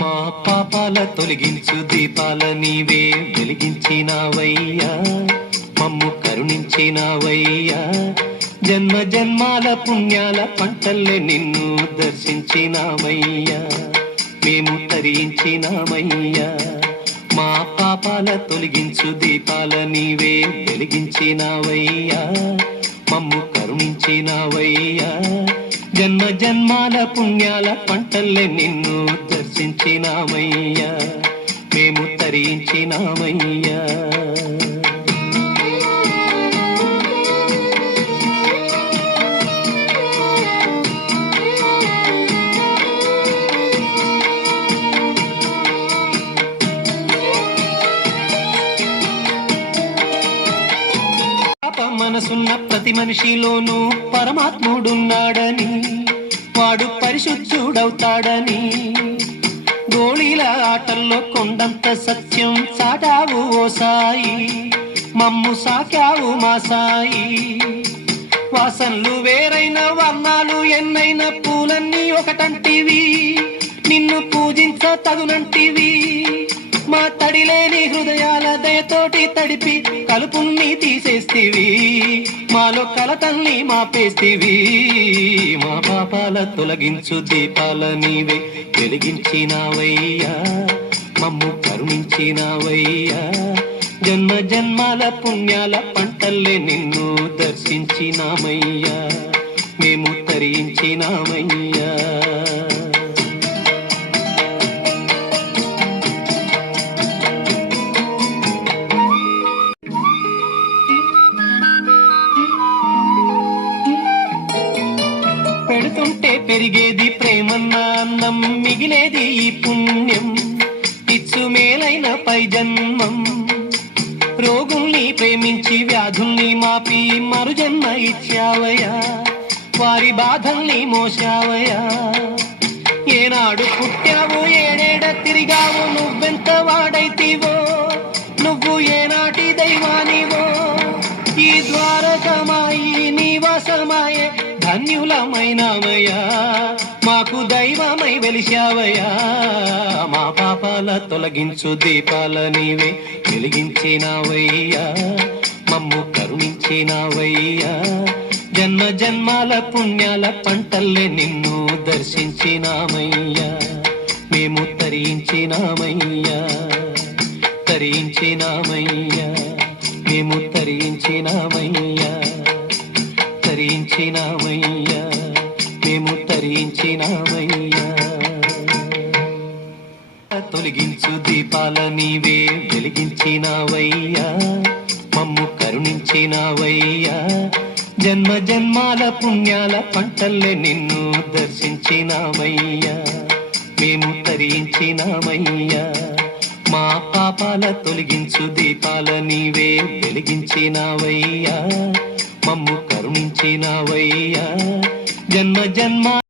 మా పాపాల తొలగించు దీపాల నీవే వెలిగించినావయ్యా, మమ్ము కరుణించినావయ్యా. జన్మ జన్మాల పుణ్యాల పంటల్లే నిన్ను దర్శించినామయ్యా, మేము తరించినామయ్యా. మా పాపాల తొలగించు దీపాల నీవే వెలిగించినావయ్యా, మమ్ము కరుణించినావయ్యా. జన్మ జన్మాల పుణ్యాల పంటల్లే నిన్ను దర్శించినామయ్యా, మేము తరించినామయ్యా. మనసున్న ప్రతి మనిషిలోనూ పరమాత్ముడున్నాడని, వాడు పరిశుద్ధుడవుతాడని, గోళీల ఆటల్లో కొండంత సత్యం చాటావు ఓ సాయి, మమ్ము సాకావు మా సాయి. వాసనలు వేరైన వర్ణాలు ఎన్నైన పూలన్నీ ఒకటంటివి, నిన్ను పూజించ తగునంటివి. మా తడిలేని హృదయాల దయతోటి తడిపి కలుపుల్ని తీసేస్తివి, మాలో కలతల్ని మాపేస్తివి. మా పాపాల తొలగించు దీపాల నీవే వెలిగించినావయ్యా, మమ్ము కరుణించినావయ్యా. జన్మ జన్మాల పుణ్యాల పంటల్లే నిన్ను దర్శించినామయ్యా, మేము తరించినామయ్యా. పెడుతుంటే పెరిగేది ప్రేమన్న అన్నం, మిగిలేది ఈ పుణ్యం, ఇచ్చు మేలైన పై జన్మం. రోగుల్ని ప్రేమించి వ్యాధుల్ని మాపి మరు జన్మ ఇచ్చావయ్యా, వారి బాధల్ని మోసావయ్యా. ఏనాడు పుట్టావు ఏడేడ తిరిగావు, నువ్వెంత వాడైతివో, నువ్వు ఏనాటి దైవానివో. ఈ ద్వారకమాయి నివాసమాయే ధన్యులమైనామయ్యా, మాకు దైవమై వెలిశావయ్యా. మా పాపాల తొలగించు దీపాల నీవే వెలిగించినావయ్యా, మమ్ము కరుణించినావయ్యా. జన్మ జన్మాల పుణ్యాల పంటల్లే నిన్ను దర్శించినామయ్యా, మేము తరించినామయ్యా, తరించినామయ్యా, మేము తరించినామయ్యా, తరించినామయ్యా, మేము తరించినామయ్యా. తొలగించు దీపాల నీవే వెలిగించినావయ్యా, మమ్ము కరుణించినావయ్యా. జన్మ జన్మాల పుణ్యాల పంటల్లే నిన్ను దర్శించినామయ్యా, మేము తరించినామయ్యా. మా పాపాల తొలగించు దీపాల నీవే వెలిగించినావయ్యా, మమ్ము కరుణించినావయ్యా. జన్మ జన్మ